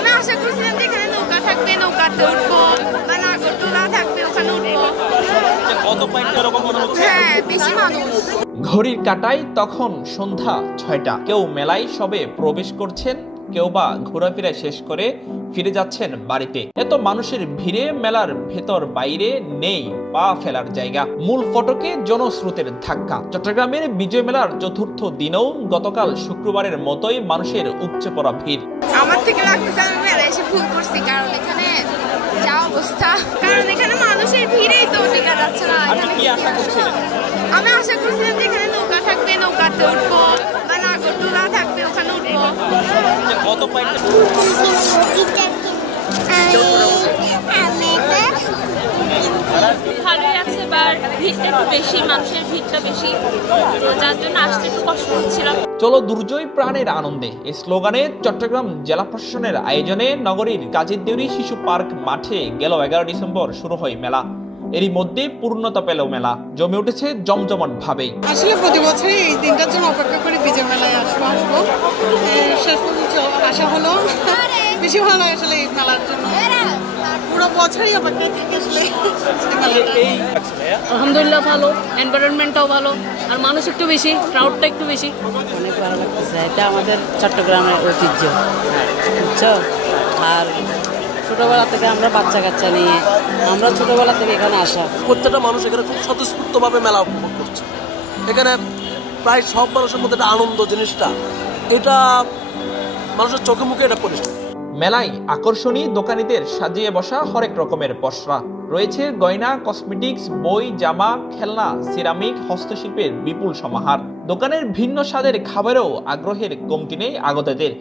আমি আশা করছিলাম যে এখানে নৌকা থাকবে, নৌকাতে উঠবো, বা নাগরদোলা থাকবে, ওখানে উঠবো। হ্যাঁ, বেশি মানুষ। ঘড়ির কাঁটায় তখন সন্ধ্যা 6টা। কেউ মেলায় সবে প্রবেশ করছেন, কেউ বা ঘোরাফেরা শেষ করে ফিরে যাচ্ছেন বাড়িতে। এত মানুষের ভিড়ে মেলার ভেতর বাইরে নেই পা ফেলার জায়গা। মূল ফটকে জনস্রোতের ধাক্কা। চট্টগ্রামের বিজয় মেলার চতুর্থ দিনেও গতকাল শুক্রবারের মতোই মানুষের উপচে পড়া ভিড়। আমার থেকে লাগতেছে আমি মেলায় এসে ভুল করছি, কারণ এখানে যা অবস্থা, কারণ এখানে মানুষের ভিড়েই তো টিকা যাচ্ছে না। আমি আশা করছিলাম যে এখানে নৌকা থাকবে, নৌকাতে উঠবো, বা নাগরদোলা থাকবে, ওখানে উঠবো। ভালোই আছে, এবার ভিড়টা একটু বেশি, মানুষের ভিড়টা বেশি, যার জন্য আসতে একটু কষ্ট হচ্ছিল। চলো দুর্জয় প্রাণের আনন্দে এই স্লোগানে চট্টগ্রাম জেলা প্রশাসনের আয়োজনে নগরীর কাজীর দেউরি শিশু পার্ক মাঠে গেল 11 ডিসেম্বর শুরু হয় মেলা। এরই মধ্যে পূর্ণতা পেল মেলা, জমে উঠেছে জমজমাট ভাবে। আসলে প্রতি বছরই এই দিনটার জন্য অপেক্ষা করে বিজয় মেলায় আসবো। শেষ পর্যন্ত আসা হলো, বেশি ভালো আসলে এই মেলার জন্য। পুরো বছরই অপেক্ষায় থেকে আসলে আলহামদুলিল্লাহ ভালো, এনভায়রনমেন্টটাও ভালো, আর মানুষ একটু বেশি, ক্রাউডটা একটু বেশি। অনেক ভালো লাগতেছে, এটা আমাদের চট্টগ্রামের ঐতিহ্য, বুঝছো। আর ছোটবেলা থেকে আমরা বাচ্চা কাচ্চা নিয়ে আমরা ছোটবেলা থেকে এখানে আসা। প্রত্যেকটা মানুষ এখানে খুব স্বতঃস্ফূর্তভাবে মেলা উপভোগ করছে। এখানে প্রায় সব মানুষের মধ্যে একটা আনন্দ জিনিসটা, এটা মানুষের চোখে মুখে এটা পরিষ্কার। মেলায় আকর্ষণী দোকানীদের সাজিয়ে বসা হরেক রকমের পসরা রয়েছে। গয়না, কসমেটিক্স, বই, জামা, খেলনা, সিরামিক, হস্তশিল্পের বিপুল সমাহার। দোকানের ভিন্ন স্বাদের খাবারেও আগ্রহের কমতি নেই আগতদের।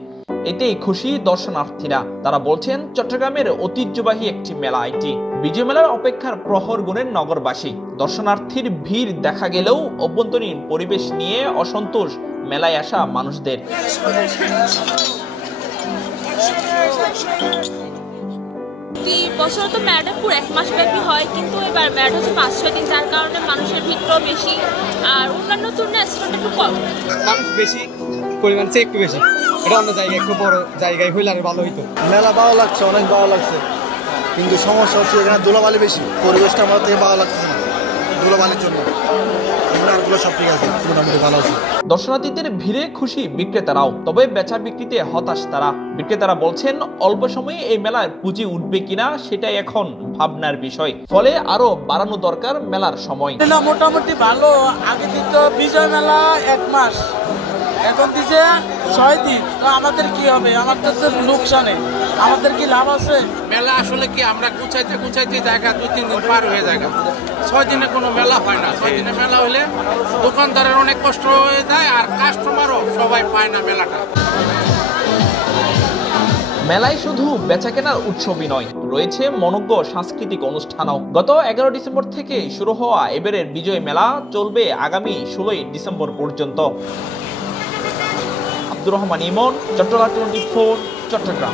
এতেই খুশি দর্শনার্থীরা। তারা বলছেন চট্টগ্রামের ঐতিহ্যবাহী একটি মেলা এটি। বিজয় মেলার অপেক্ষার প্রহর গুণের নগরবাসী। দর্শনার্থীর ভিড় দেখা গেলেও অভ্যন্তরীণ পরিবেশ নিয়ে অসন্তোষ মেলায় আসা মানুষদের। বছর তো মেলাটা পুরো 1 মাস ব্যাপী হয়, কিন্তু এবার মেলাটা হচ্ছে 5-6 দিন, যার কারণে মানুষের ভিড়টাও বেশি, আর অন্যান্য তুলনায় স্টলটা একটু কম। মানুষ বেশি, পরিমাণ চেয়ে একটু বেশি। এটা অন্য জায়গায় একটু বড় জায়গায় হইলে আর ভালো হইতো। মেলা ভালো লাগছে, অনেক ভালো লাগছে, কিন্তু সমস্যা হচ্ছে এখানে ধুলাবালি বেশি। পরিবেশটা আমার থেকে ভালো লাগছে না ধুলাবালির জন্য। সব ঠিক আছে, মোটামুটি ভালো আছে। দর্শনার্থীদের ভিড়ে খুশি বিক্রেতারাও, তবে বেচা বিক্রিতে হতাশ তারা। বিক্রেতারা বলছেন অল্প সময়ে এই মেলার পুঁজি উঠবে কিনা সেটাই এখন ভাবনার বিষয়, ফলে আরো বাড়ানো দরকার মেলার সময়। মোটামুটি ভালো, আগে দিত বিজয় মেলা 1 মাস, এখন দিচ্ছে 6 দিন। তো আমাদের কি হবে? আমাদের তো লোকসানে, আমাদের কি লাভ আছে? মেলা আসলে কি আমরা গুছাইতে জায়গা 2-3 দিন পার হয়ে যায়। 6 দিনে কোনো মেলা হয় না। 6 দিনে মেলা হলে দোকানদারের অনেক কষ্ট হয়ে যায়, আর কাস্টমারও সবাই পায় না মেলাটা। মেলায় শুধু বেচাকেনার উৎসবই নয়, রয়েছে মনোজ্ঞ সাংস্কৃতিক অনুষ্ঠানও। গত 11 ডিসেম্বর থেকে শুরু হওয়া এবারের বিজয় মেলা চলবে আগামী 16 ডিসেম্বর পর্যন্ত। আব্দুর রহমান ইমন, চট্টগ্রাম 24, চট্টগ্রাম।